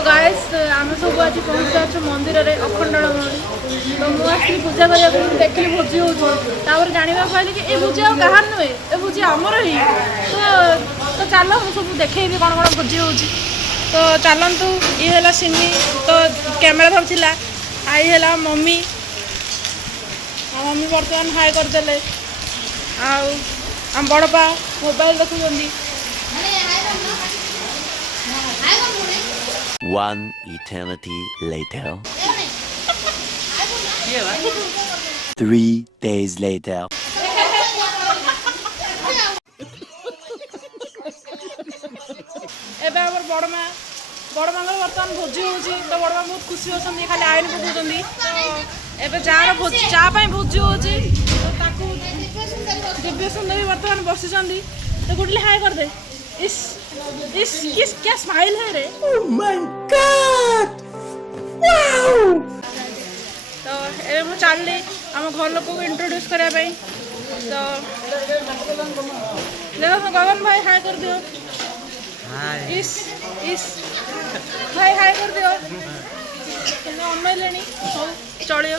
तो गाइस आम सब आज पहुँच जाए मंदिर में अखंडमणि तो मुझे पूजा करने देखिए भोजी हो जानवा पाइली कि ये भोजी आ कहार नुहे ये भोजी आमर ही तो चलो मुझे सब देखी कौन कौन भोजी हो तो चलतु ये है सिमी तो कैमेरा धरला आई है मम्मी मम्मी बर्तमान हाई करदे आम बड़पा mobile देखुं One eternity later. 3 days later. एबे हमर बड़मा बर्तमान भोजी हो तो बड़मा बहुत खुशी होती खाली आईन पकाउछन्ती तो एबे जार भोजी चा भोजी हो दिव्य सुंदर बर्तमान बसिछन्ती तो गुडली हाय कर दे इस किस क्या स्माइल है रे Oh my God! Wow! तो ए मु चलली आम घर लोक को इंट्रोड्यूस करने तो देखो गगन भाई हाय कर दियो इस भाई हाय कर दियो अनमैले चलियो